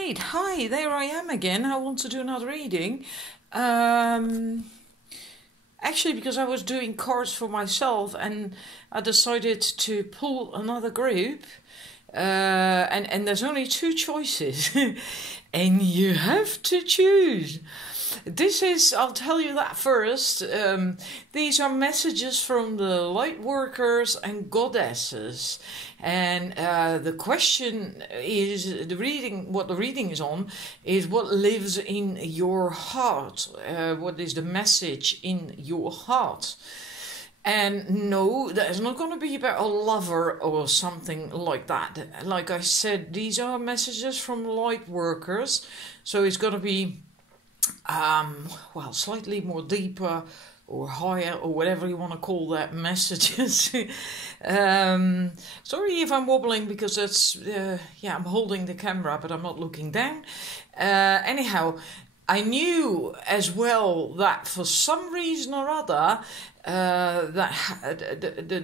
Alright, hi, there I am again. I want to do another reading. Actually, because I was doing cards for myself and I decided to pull another group. And there's only two choices. And you have to choose. This is, I'll tell you that first. These are messages from the Lightworkers and Goddesses. And the question is, what the reading is on, is what lives in your heart. What is the message in your heart? And no, that is not going to be about a lover or something like that. Like I said, these are messages from Lightworkers. So it's going to be well, slightly more deeper or higher or whatever you want to call that messages. Sorry if I'm wobbling because that's, yeah, I'm holding the camera but I'm not looking down. Anyhow, I knew as well that for some reason or other, that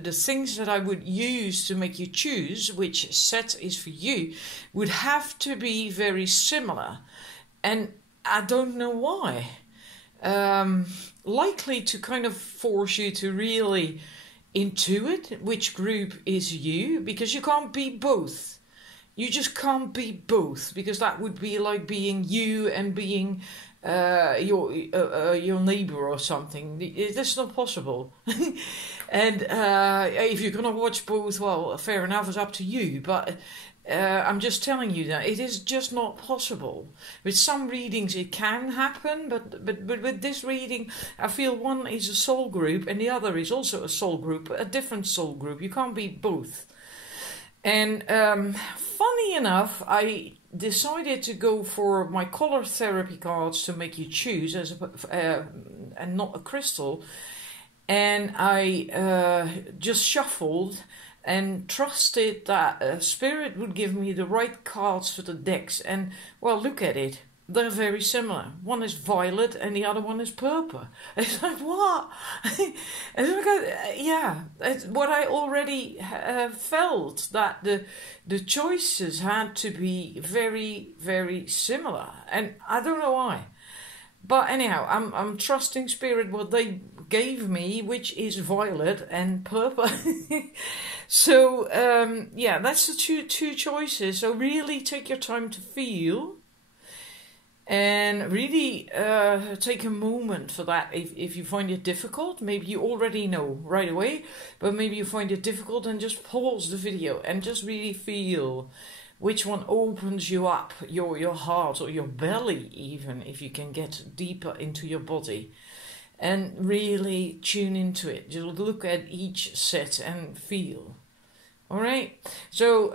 the things that I would use to make you choose which set is for you would have to be very similar. And I don't know why. Likely to kind of force you to really intuit which group is you, because you can't be both. You just can't be both, because that would be like being you and being your neighbor or something. That's not possible. And if you're gonna watch both, well, fair enough, it's up to you. But I'm just telling you that it is just not possible. With some readings it can happen, but with this reading, I feel one is a soul group and the other is also a soul group, a different soul group. You can't be both. And funny enough, I decided to go for my color therapy cards to make you choose as and not a crystal. And I just shuffled and trusted that Spirit would give me the right cards for the decks. And, well, look at it. They're very similar. One is violet and the other one is purple. It's like, what? It's like, yeah, it's what I already felt, that the choices had to be very, very similar. And I don't know why. But anyhow, I'm trusting Spirit what they gave me, which is violet and purple. So, yeah, that's the two choices. So really take your time to feel. And really take a moment for that. If you find it difficult, maybe you already know right away. But maybe you find it difficult, and just pause the video and just really feel which one opens you up, your heart or your belly even, if you can get deeper into your body. And really tune into it. Just look at each set and feel. Alright, so,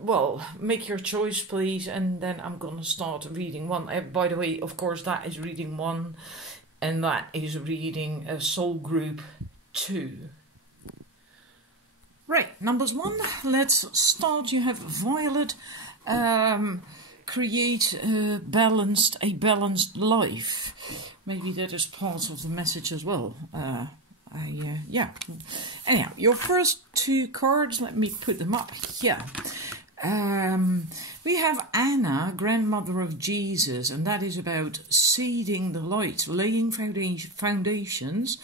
well, make your choice please, and then I'm gonna start reading one. By the way, of course, that is reading 1, and that is reading Soul Group 2. Right, numbers 1, let's start. You have Violet, create a balanced life. Maybe that is part of the message as well. Yeah. Anyhow, your first 2 cards, let me put them up here. We have Anna, grandmother of Jesus, and that is about seeding the light, laying foundations,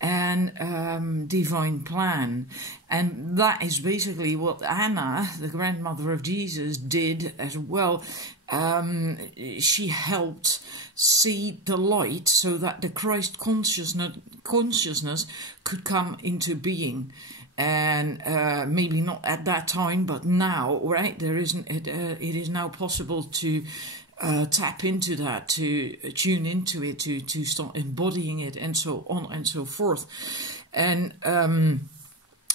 and divine plan. And that is basically what Anna, the grandmother of Jesus, did as well. She helped see the light so that the Christ consciousness could come into being. And maybe not at that time, but now, right? It is now possible to tap into that, to tune into it, to start embodying it, and so on and so forth. And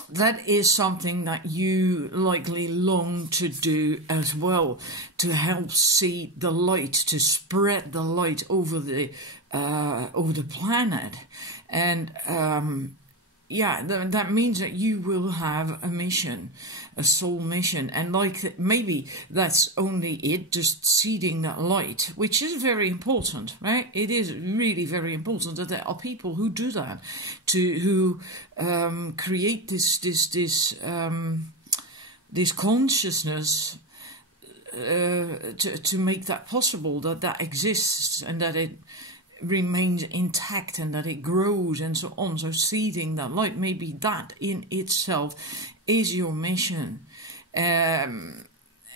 that is something that you likely long to do as well, to help see the light, to spread the light over the planet. And yeah, that means that you will have a mission, a soul mission, and like maybe that's only it, just seeding that light, which is very important, right? It is really very important that there are people who do that, who create this consciousness to make that possible, that exists and that it remains intact and that it grows and so on. So seeding that light, maybe that in itself is your mission. And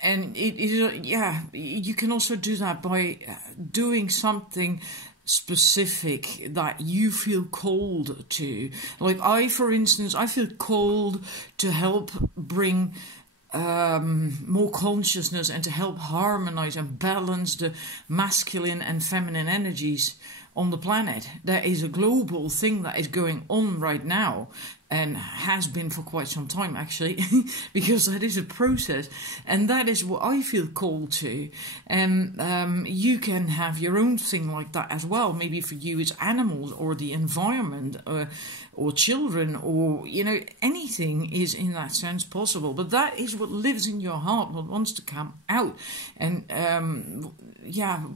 it is, you can also do that by doing something specific that you feel called to. Like for instance, I feel called to help bring more consciousness and to help harmonize and balance the masculine and feminine energies on the planet. There is a global thing that is going on right now, and has been for quite some time actually, because that is a process, and that is what I feel called to. And you can have your own thing like that as well. Maybe for you it's animals or the environment, or children, or anything is in that sense possible. But that is what lives in your heart, what wants to come out, and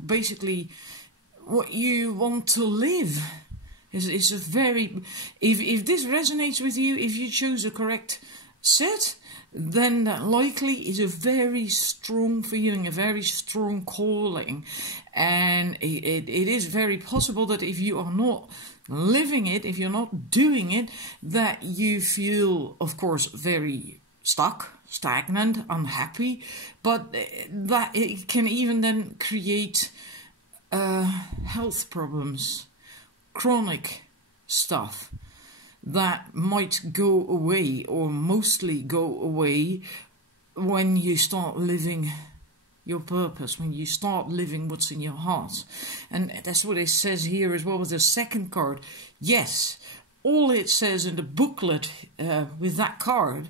basically what you want to live. Is a very, if this resonates with you, if you choose the correct set, then that likely is a very strong feeling, a very strong calling. And it is very possible that if you are not living it, if you're not doing it, that you feel, of course, very stuck, stagnant, unhappy, but that it can even then create health problems, chronic stuff that might go away, or mostly go away, when you start living your purpose, when you start living what's in your heart. And that's what it says here as well with the second card. Yes, all it says in the booklet with that card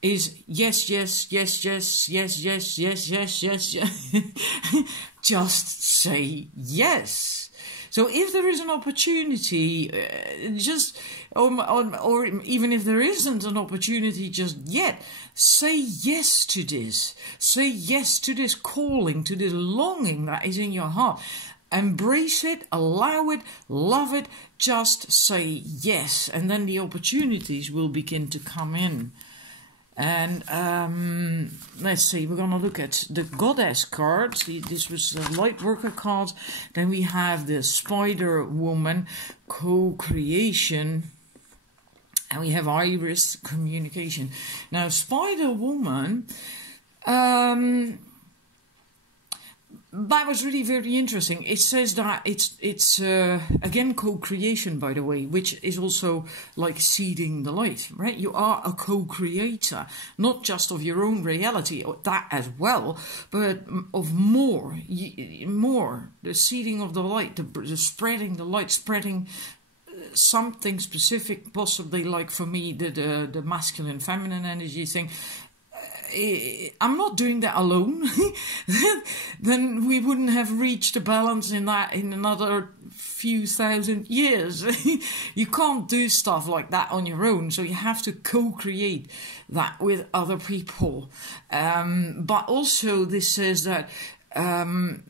is yes, yes, yes, yes, yes, yes, yes, yes, yes, yes. Just say yes. So if there is an opportunity, or even if there isn't an opportunity just yet, say yes to this. Say yes to this calling, to this longing that is in your heart. Embrace it, allow it, love it, just say yes. And then the opportunities will begin to come in. And let's see, we're going to look at the Goddess cards. This was the Lightworker cards. Then we have the Spider Woman, Co-Creation. And we have Iris, Communication. Now, Spider Woman, that was really very interesting. It says that it's again co-creation, by the way, which is also like seeding the light, right? You are a co-creator, not just of your own reality, or that as well, but of more, the seeding of the light, the spreading the light, spreading something specific, possibly like for me, the masculine, feminine energy thing. I'm not doing that alone. Then we wouldn't have reached a balance in that in another few thousand years. You can't do stuff like that on your own, so you have to co-create that with other people. But also this says that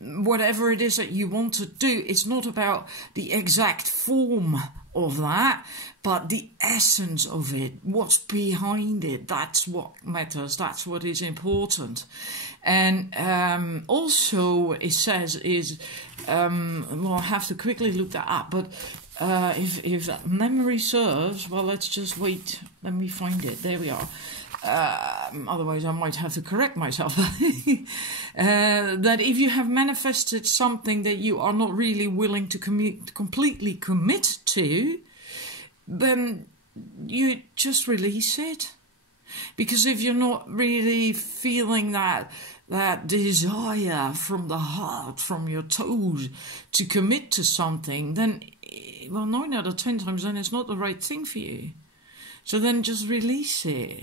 whatever it is that you want to do, it's not about the exact form of that, but the essence of it, what's behind it, that's what matters, that's what is important. And also it says is, well, I'll have to quickly look that up, but if that memory serves, well, let's just wait, let me find it, there we are. Otherwise I might have to correct myself. That if you have manifested something that you are not really willing to completely commit to, then you just release it. Because if you're not really feeling that desire from the heart, from your toes, to commit to something, then, well, 9 out of 10 times, then it's not the right thing for you. So then just release it.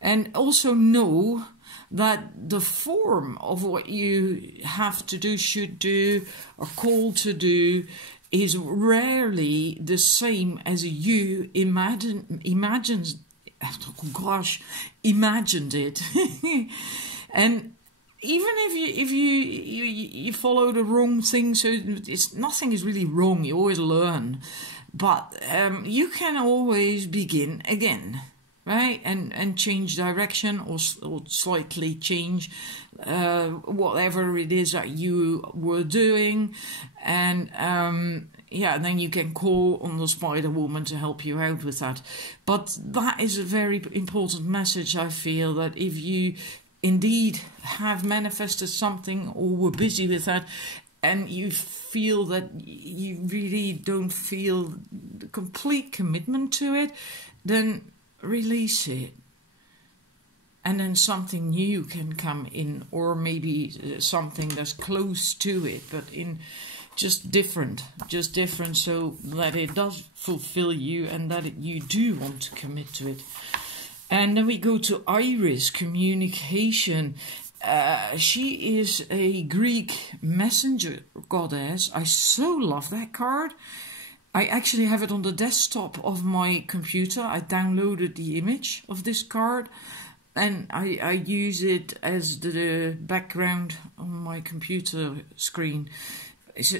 And also know that the form of what you have to do, should do, or called to do is rarely the same as you imagined it. And even if you follow the wrong thing, so nothing is really wrong, you always learn. But you can always begin again. right? And change direction or slightly change whatever it is that you were doing. And yeah, and then you can call on the Spider Woman to help you out with that. But that is a very important message, I feel, that if you indeed have manifested something or were busy with that, and you feel that you really don't feel the complete commitment to it, then release it. And then something new can come in, or maybe something that's close to it, but in just different, so that it does fulfill you and that you do want to commit to it. And then we go to Iris, communication. She is a Greek messenger goddess. I so love that card. I actually have it on the desktop of my computer. I downloaded the image of this card, and I use it as the background on my computer screen.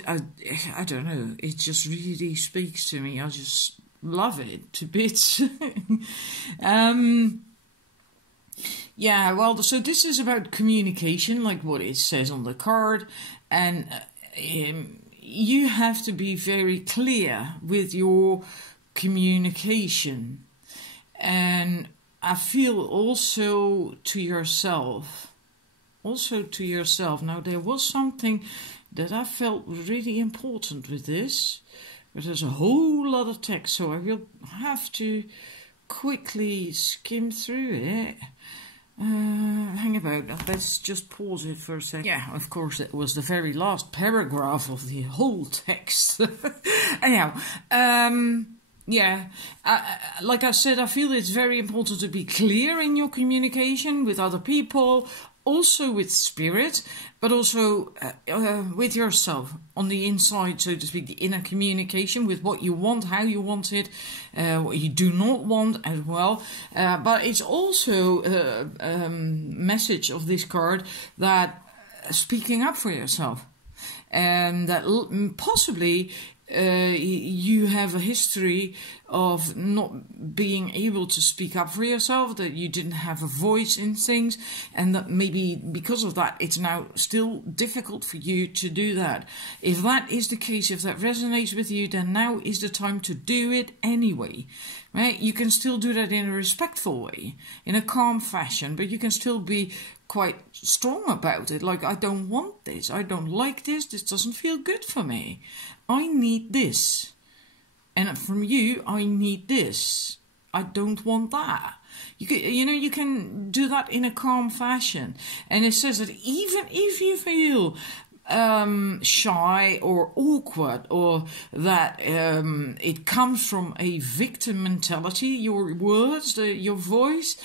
I don't know, it just really speaks to me. I just love it to bits. Yeah, well, so this is about communication, like what it says on the card, and you have to be very clear with your communication. And I feel also to yourself. Now, there was something that I felt really important with this, but there's a whole lot of text, so I will have to quickly skim through it. Hang about, let's just pause it for a second. Yeah, of course, it was the very last paragraph of the whole text. Anyhow, yeah, like I said, I feel it's very important to be clear in your communication with other people, also with spirit, but also with yourself on the inside, so to speak, the inner communication with what you want, how you want it, what you do not want as well. But it's also a message of this card that speaking up for yourself, and that possibly you have a history of not being able to speak up for yourself, that you didn't have a voice in things, and that maybe because of that it's now still difficult for you to do that. If that is the case, if that resonates with you, then now is the time to do it anyway, right? You can still do that in a respectful way, in a calm fashion, but you can still be quite strong about it. Like, I don't want this, I don't like this doesn't feel good for me, I need this. And from you, I need this. I don't want that. You can do that in a calm fashion. And it says that even if you feel shy or awkward, or that it comes from a victim mentality, your words, your voice,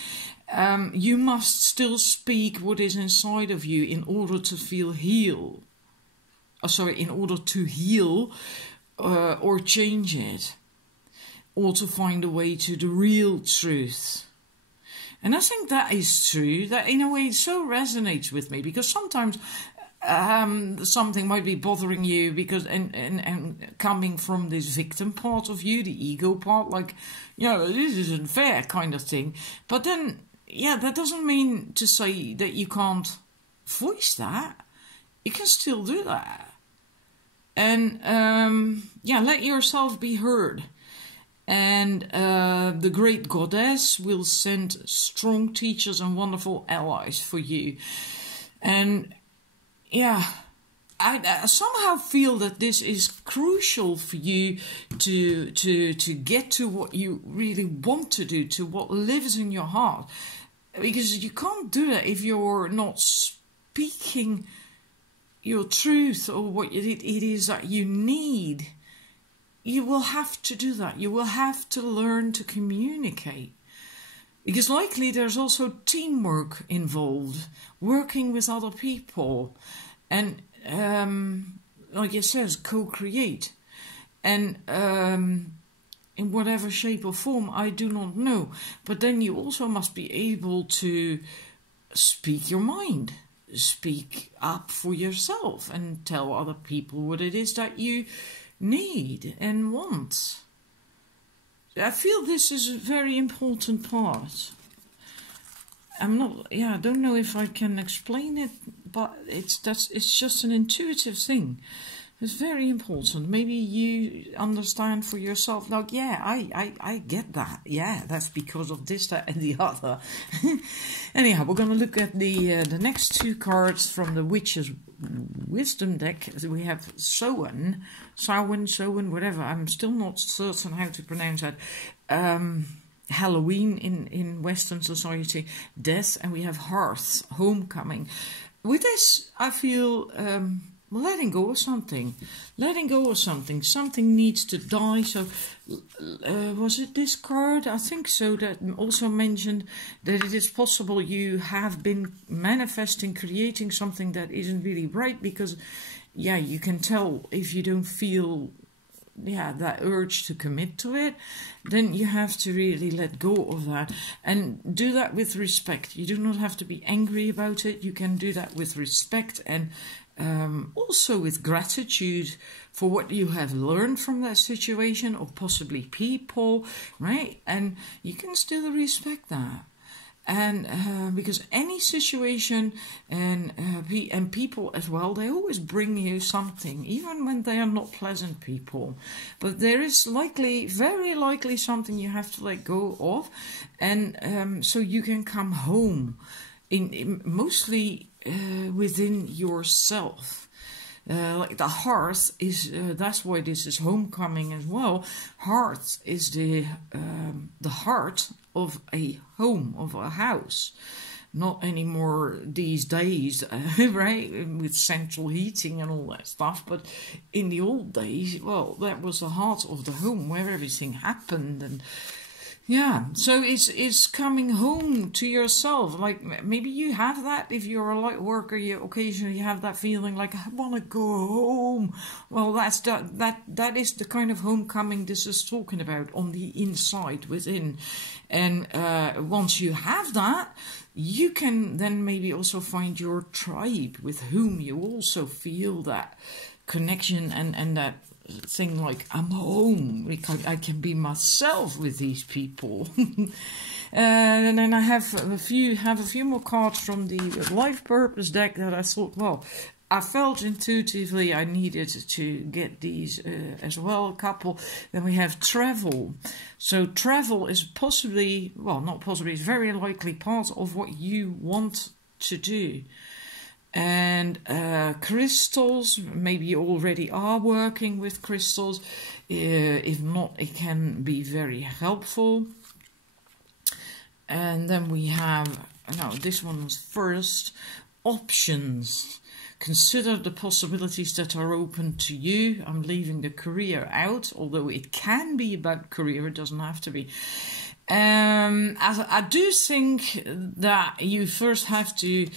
you must still speak what is inside of you in order to feel heal. In order to heal or change it, or to find a way to the real truth. And I think that is true. That in a way it so resonates with me, because sometimes something might be bothering you because and coming from this victim part of you, the ego part, like, this isn't fair kind of thing. But then, yeah, that doesn't mean to say that you can't voice that. You can still do that. And, let yourself be heard. And the great goddess will send strong teachers and wonderful allies for you. And, yeah, I somehow feel that this is crucial for you to get to what you really want to do, to what lives in your heart. Because you can't do that if you're not speaking your truth, or what it is that you need. You will have to do that. You will have to learn to communicate. Because likely there's also teamwork involved, working with other people. And like it says, co-create. And in whatever shape or form, I do not know. But then you also must be able to speak your mind. Speak up for yourself and tell other people what it is that you need and want. I feel this is a very important part. I don't know if I can explain it, but it's just an intuitive thing. It's very important. Maybe you understand for yourself. Like, yeah, I get that. Yeah, that's because of this, that, and the other. Anyhow, we're going to look at the next two cards from the Witch's Wisdom deck. We have Samhain, whatever. I'm still not certain how to pronounce that. Halloween in Western society, death, and we have Hearth, homecoming. With this, I feel letting go of something. Something needs to die. So, was it this card? I think so. That also mentioned that it is possible you have been manifesting, creating something that isn't really right, because, yeah, you can tell if you don't feel that urge to commit to it, then you have to really let go of that and do that with respect. You do not have to be angry about it. You can do that with respect and also with gratitude for what you have learned from that situation or possibly people, right? And you can still respect that. And because any situation and people as well, they always bring you something, even when they are not pleasant people. But there is very likely something you have to let go of, and so you can come home, mostly within yourself. Like the hearth is, that's why this is homecoming as well. Hearth is the heart of a home, of a house. Not anymore these days, right, with central heating and all that stuff. But in the old days, well, that was the heart of the home where everything happened. And yeah, so it's coming home to yourself. Like maybe you have that if you're a light worker. You occasionally have that feeling like I want to go home. Well, that is the kind of homecoming this is talking about, on the inside, within. And once you have that, you can then maybe also find your tribe with whom you also feel that connection and that thing like I'm home. I can be myself with these people. And then I have a few more cards from the Life Purpose deck that I thought, well, I felt intuitively I needed to get these as well, a couple. Then we have travel. So travel is possibly, well, not possibly, it's very likely part of what you want to do. And crystals, maybe you already are working with crystals. If not, it can be very helpful. And then we have, no, this one was first, options. Consider the possibilities that are open to you. I'm leaving the career out, although it can be about career, it doesn't have to be. I do think that you first have to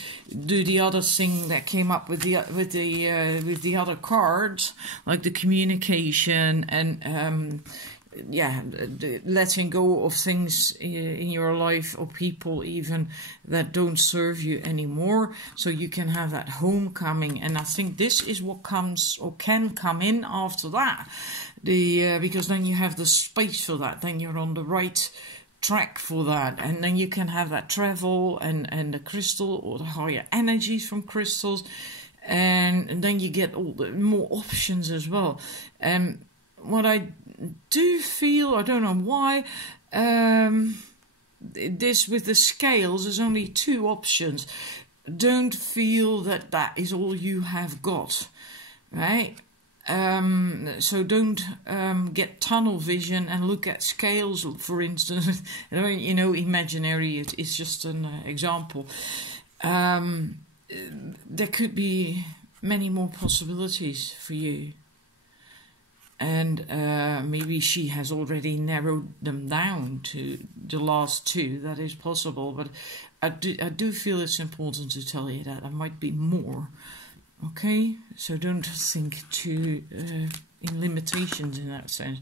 do the other thing that came up with the other cards, like the communication and letting go of things in your life or people even that don't serve you anymore, so you can have that homecoming. And I think this is what comes or can come in after that, because then you have the space for that. Then you're on the right track for that, and then you can have that travel and the crystal or the higher energies from crystals, and then you get all the more options as well. And what I do feel, I don't know why, this with the scales, there's only two options. Don't feel that is all you have got, right? So don't get tunnel vision and look at scales, for instance. You know, imaginary, it's just an example. There could be many more possibilities for you. And maybe she has already narrowed them down to the last two. That is possible. But I do feel it's important to tell you that there might be more. Okay? So don't think too in limitations in that sense.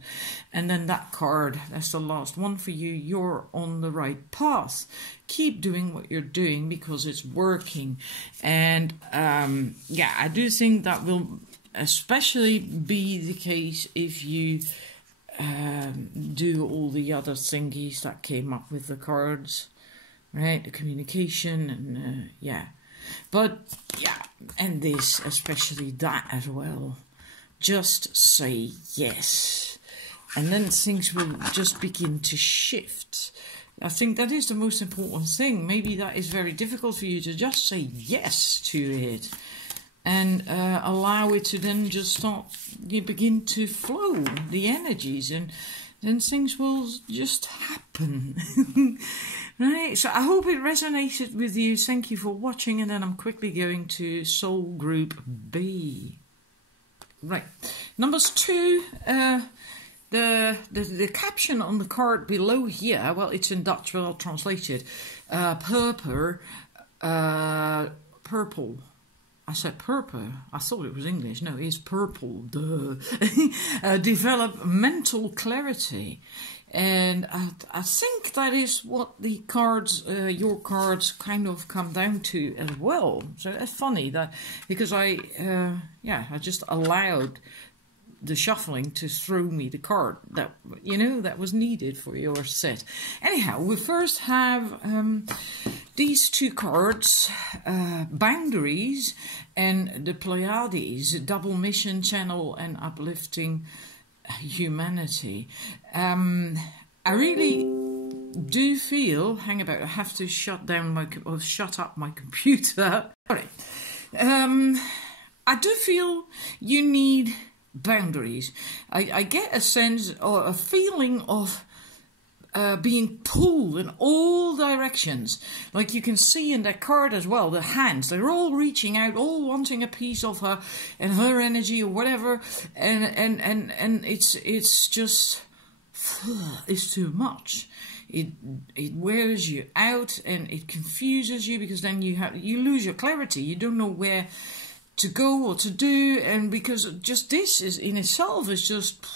And then that card, that's the last one for you. You're on the right path. Keep doing what you're doing because it's working. And yeah, I do think that will especially be the case if you do all the other thingies that came up with the cards, right? The communication and yeah. But yeah, and this, especially that as well. Just say yes. And then things will just begin to shift. I think that is the most important thing. Maybe that is very difficult for you to just say yes to it. And allow it to then just start, you begin to flow, the energies. And then things will just happen. Right, so I hope it resonated with you. Thank you for watching, and then I'm quickly going to Soul Group B. Right, numbers 2, the caption on the card below here, well, it's in Dutch, but I'll translate it. Purple. I said purple. I thought it was English. No, it's purple. Duh. Develop mental clarity. And I think that is what the cards, your cards, kind of come down to as well. So it's funny that, because I just allowed the shuffling to throw me the card that, you know, that was needed for your set. Anyhow, we first have these 2 cards, Boundaries and the Pleiades, Double Mission Channel and Uplifting Humanity. I really do feel, hang about, I have to shut up my computer. Sorry. I do feel you need boundaries. I get a sense or a feeling of being pulled in all directions. Like you can see in that card as well, the hands, they're all reaching out, all wanting a piece of her and her energy or whatever, and it's just, it's too much. It wears you out and it confuses you, because then you lose your clarity. You don't know where to go or to do, and because just this is in itself is just,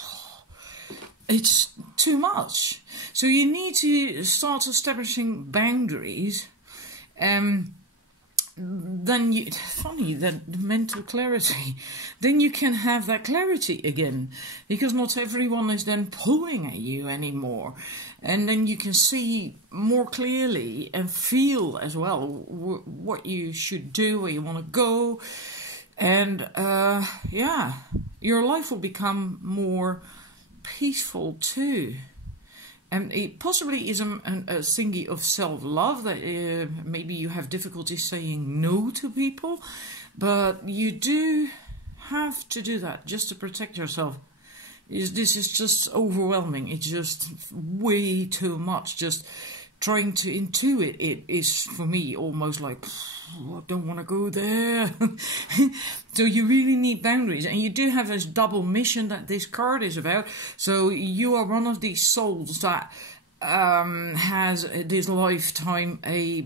it's too much. So you need to start establishing boundaries. Then funny that the mental clarity, then you can have that clarity again, because not everyone is then pulling at you anymore, and then you can see more clearly and feel as well what you should do, where you want to go. And yeah, your life will become more peaceful too. And it possibly is a thingy of self-love, that maybe you have difficulty saying no to people, but you do have to do that just to protect yourself. This is just overwhelming. It's just way too much. Just trying to intuit it is, for me, almost like, I don't want to go there. So you really need boundaries, and you do have this double mission that this card is about. So you are one of these souls that has this lifetime a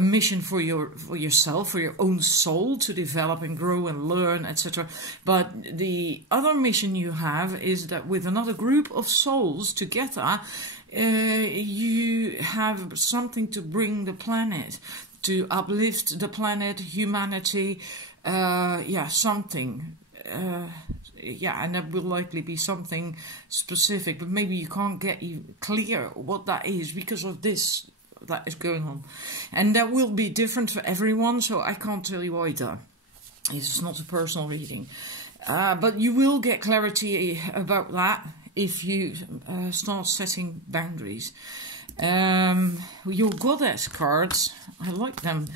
mission for yourself, for your own soul, to develop and grow and learn, etc. But the other mission you have is that with another group of souls together, you have something to bring the planet, to uplift the planet, humanity, something. And that will likely be something specific, but maybe you can't get clear what that is because of this that is going on. And that will be different for everyone, so I can't tell you either. It's not a personal reading. But you will get clarity about that if you start setting boundaries. Your goddess cards, I like them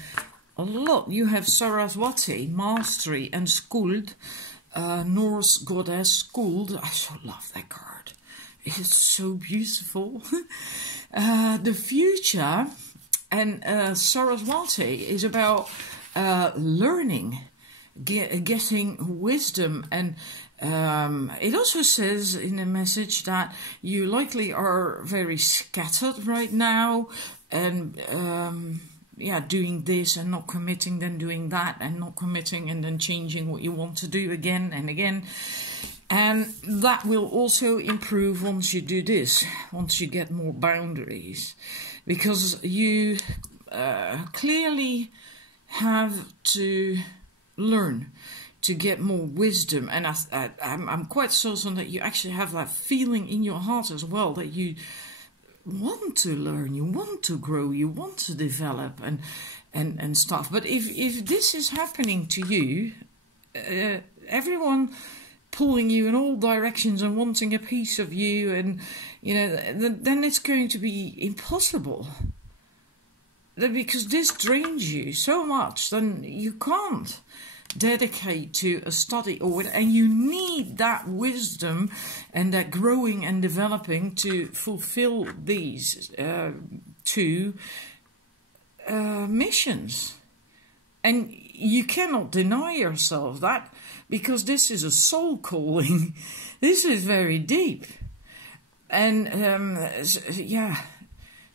a lot. You have Saraswati, Mastery, and Skuld. Norse goddess Skuld. I so love that card. It's so beautiful. The future, and Saraswati is about learning, getting wisdom, and it also says in the message that you likely are very scattered right now, and doing this and not committing, then doing that and not committing, and then changing what you want to do again and again. And that will also improve once you do this, once you get more boundaries, because you clearly have to learn to get more wisdom. And I'm quite certain that you actually have that feeling in your heart as well, that you want to learn, you want to grow, you want to develop and stuff. But if this is happening to you, everyone pulling you in all directions and wanting a piece of you, and then it's going to be impossible, because this drains you so much. Then you can't dedicate to a study and you need that wisdom and that growing and developing to fulfill these two missions. And you cannot deny yourself that, because this is a soul calling. This is very deep. And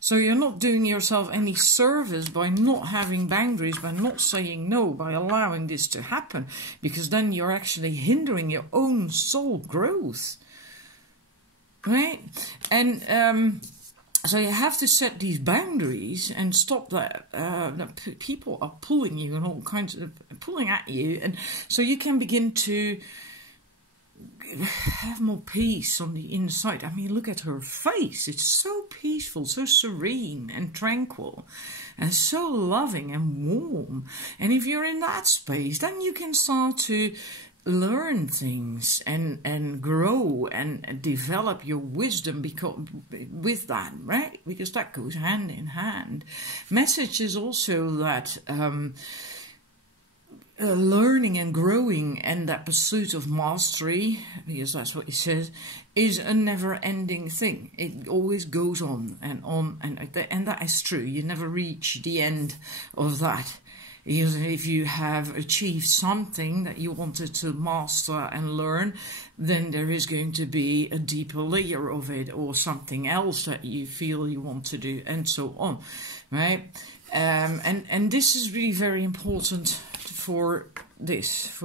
so you're not doing yourself any service by not having boundaries, by not saying no, by allowing this to happen, because then you're actually hindering your own soul growth, right? And so you have to set these boundaries and stop that. People are pulling you and all kinds of pulling at you, and so you can begin to have more peace on the inside. I mean, look at her face. It's so peaceful, so serene and tranquil, and so loving and warm. And if you're in that space, then you can start to learn things and grow and develop your wisdom with that, right? Because that goes hand in hand. Message is also that learning and growing and that pursuit of mastery, because that's what it says, is a never-ending thing. It always goes on, and that is true. You never reach the end of that. Because if you have achieved something that you wanted to master and learn, then there is going to be a deeper layer of it, or something else that you feel you want to do, and so on, right? And this is really very important for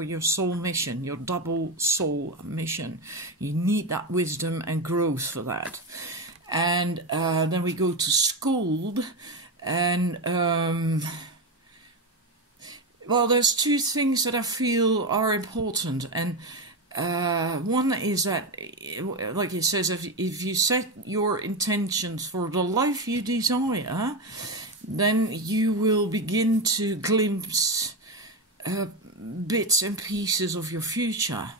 your soul mission, your double soul mission. You need that wisdom and growth for that. And then we go to school, and well, there's two things that I feel are important, and one is that, like it says, if you set your intentions for the life you desire, then you will begin to glimpse bits and pieces of your future.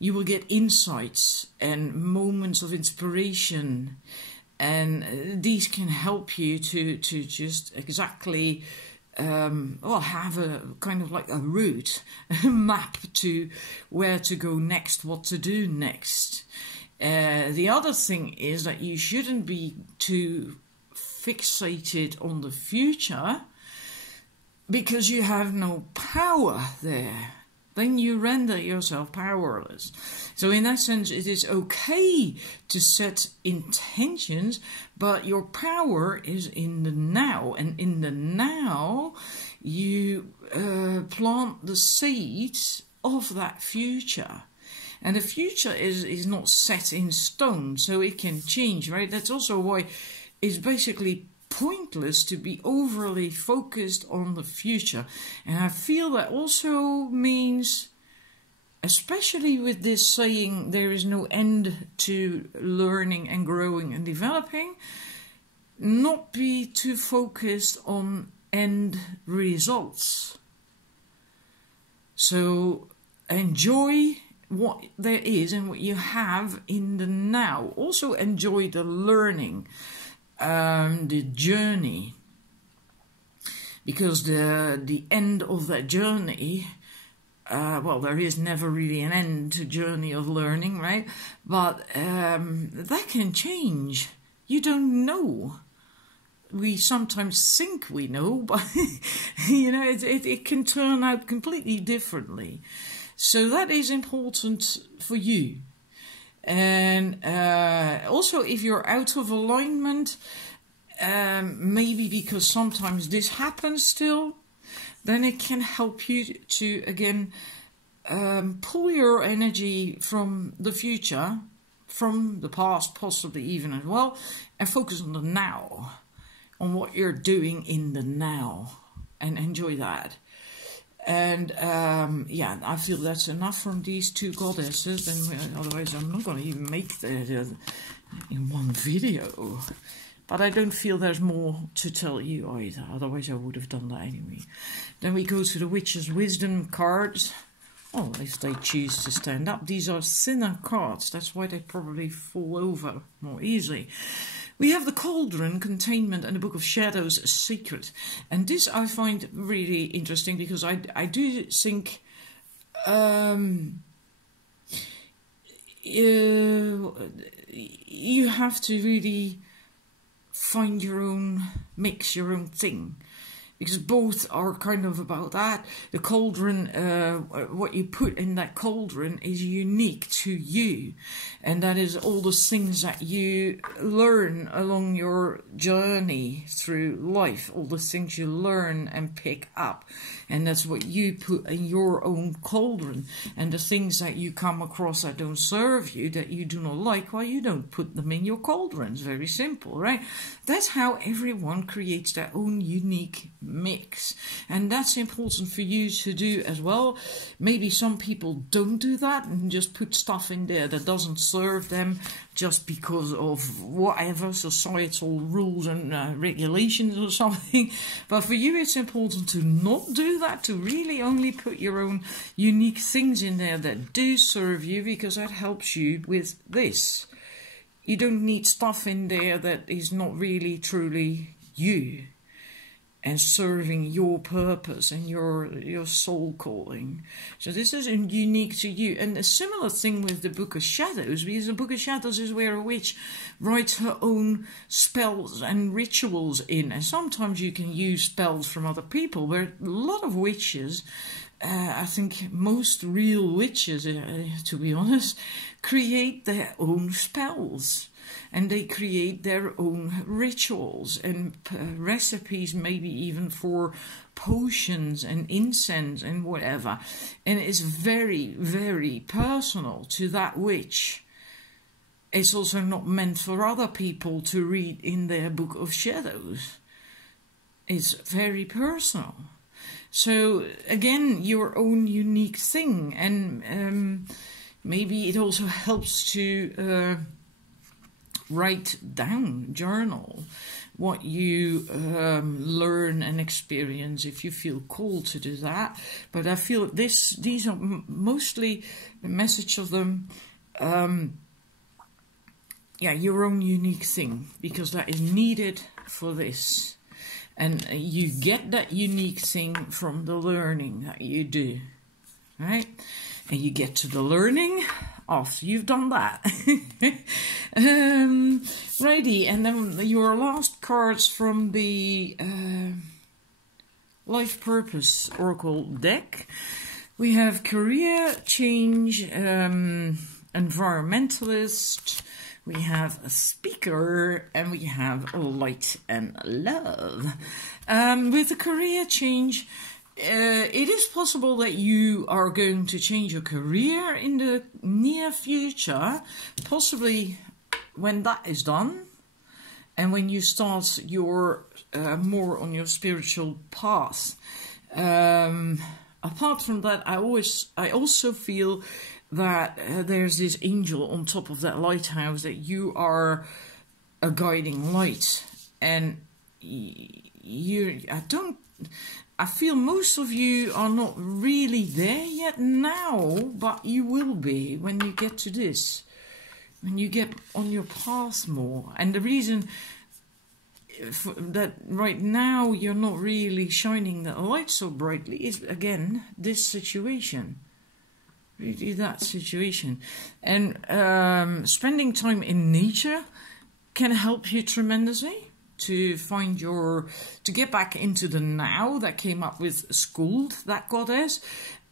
You will get insights and moments of inspiration, and these can help you to just exactly have a kind of like a route, a map to where to go next, what to do next. The other thing is that you shouldn't be too fixated on the future, because you have no power there. Then you render yourself powerless. So in that sense, it is okay to set intentions, but your power is in the now. And in the now, you plant the seeds of that future. And the future is not set in stone, so it can change, right? That's also why it's basically pointless to be overly focused on the future. And I feel that also means, especially with this saying, there is no end to learning and growing and developing, not be too focused on end results. So enjoy what there is and what you have in the now. Also enjoy the learning, the journey, because the end of that journey, well, there is never really an end to journey of learning, right? But that can change. You don't know. We sometimes think we know, but it can turn out completely differently. So that is important for you. And also, if you're out of alignment, maybe because sometimes this happens still, then it can help you to, again, pull your energy from the future, from the past possibly even as well, and focus on the now, on what you're doing in the now, and enjoy that. And yeah, I feel that's enough from these two goddesses, and otherwise I'm not going to even make the in one video. But I don't feel there's more to tell you either, otherwise I would have done that anyway. Then we go to the Witch's Wisdom cards. Oh, if they choose to stand up. These are thinner cards, that's why they probably fall over more easily. We have the Cauldron, Containment, and the Book of Shadows, Secret. And this I find really interesting, because I do think you have to really find your own mix, your own thing. Because both are kind of about that. The cauldron, what you put in that cauldron is unique to you. And that is all the things that you learn along your journey through life. All the things you learn and pick up. And that's what you put in your own cauldron. And the things that you come across that don't serve you, that you do not like, well, you don't put them in your cauldron. It's very simple, right? That's how everyone creates their own unique mix, and that's important for you to do as well. Maybe some people don't do that and just put stuff in there that doesn't serve them just because of whatever societal rules and regulations or something. But for you it's important to not do that, to really only put your own unique things in there that do serve you, because that helps you with this. You don't need stuff in there that is not really truly you and serving your purpose and your soul calling. So this is unique to you. And a similar thing with the Book of Shadows, because the Book of Shadows is where a witch writes her own spells and rituals in. And sometimes you can use spells from other people, but a lot of witches, I think most real witches, to be honest, create their own spells. And they create their own rituals and recipes, maybe even for potions and incense and whatever. And it's very, very personal to that witch. It's also not meant for other people to read in their Book of Shadows. It's very personal. So, again, your own unique thing. And maybe it also helps to write down, journal, what you learn and experience if you feel called to do that. But I feel these are mostly the message of them, yeah, your own unique thing, because that is needed for this. And you get that unique thing from the learning that you do, right? And you get to the learning after you've done that. Righty, and then your last cards from the Life Purpose Oracle deck. We have Career Change, Environmentalist, we have a Speaker, and we have Light and Love. With the Career Change, it is possible that you are going to change your career in the near future, possibly when that is done, and when you start your more on your spiritual path. Apart from that, I also feel that there's this angel on top of that lighthouse, that you are a guiding light, and I feel most of you are not really there yet now, but you will be when you get to this, when you get on your path more. And the reason that right now you're not really shining that light so brightly is, again, this situation. Really that situation. And spending time in nature can help you tremendously to find to get back into the now. That came up with Skuld, that goddess.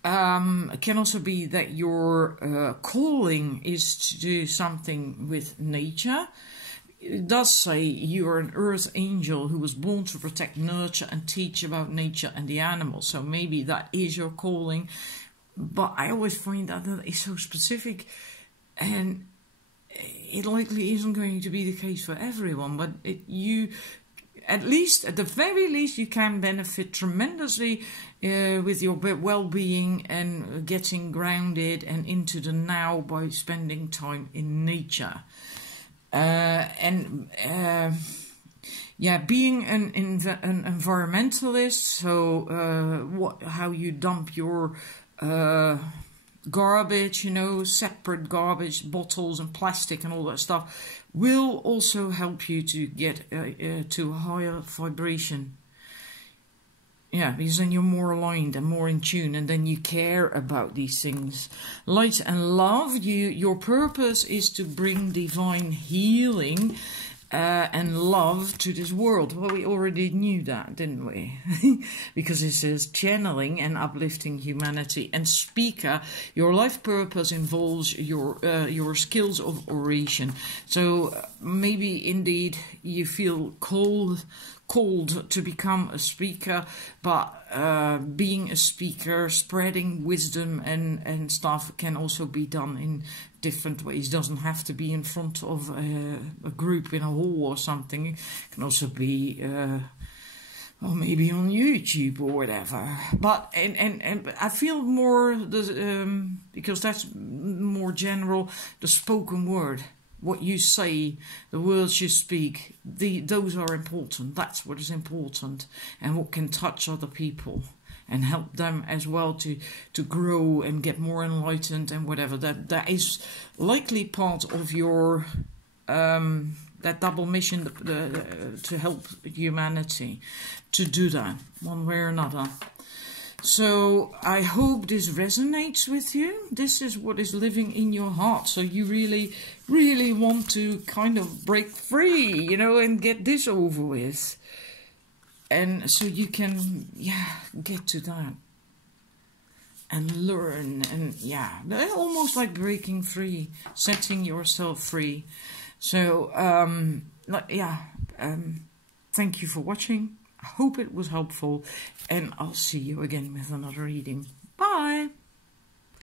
It can also be that your calling is to do something with nature. It does say you are an earth angel who was born to protect, nurture and teach about nature and the animals. So maybe that is your calling. But I always find that is so specific, and it likely isn't going to be the case for everyone. But you at the very least, you can benefit tremendously with your well-being and getting grounded and into the now by spending time in nature. Being an environmentalist, so how you dump your garbage, separate garbage, bottles and plastic and all that stuff, will also help you to get to a higher vibration. Yeah, because then you're more aligned and more in tune, and then you care about these things. Light and love, your purpose is to bring divine healing and love to this world. Well, we already knew that, didn't we? Because it says channeling and uplifting humanity. And speaker, your life purpose involves your skills of oration. So maybe indeed you feel called to become a speaker, but being a speaker, spreading wisdom and stuff can also be done in different ways. It doesn't have to be in front of a group in a hall or something. It can also be or maybe on YouTube or whatever. But and I feel more because that's more general, the spoken word. What you say, the words you speak, those are important. That's what is important, and what can touch other people and help them as well to grow and get more enlightened and whatever. That is likely part of your that double mission to help humanity, to do that one way or another. So I hope this resonates with you. This is what is living in your heart. So you really, really want to kind of break free, and get this over with. And so you can, get to that. And learn, and almost like breaking free, setting yourself free. So, thank you for watching. I hope it was helpful, and I'll see you again with another reading. Bye!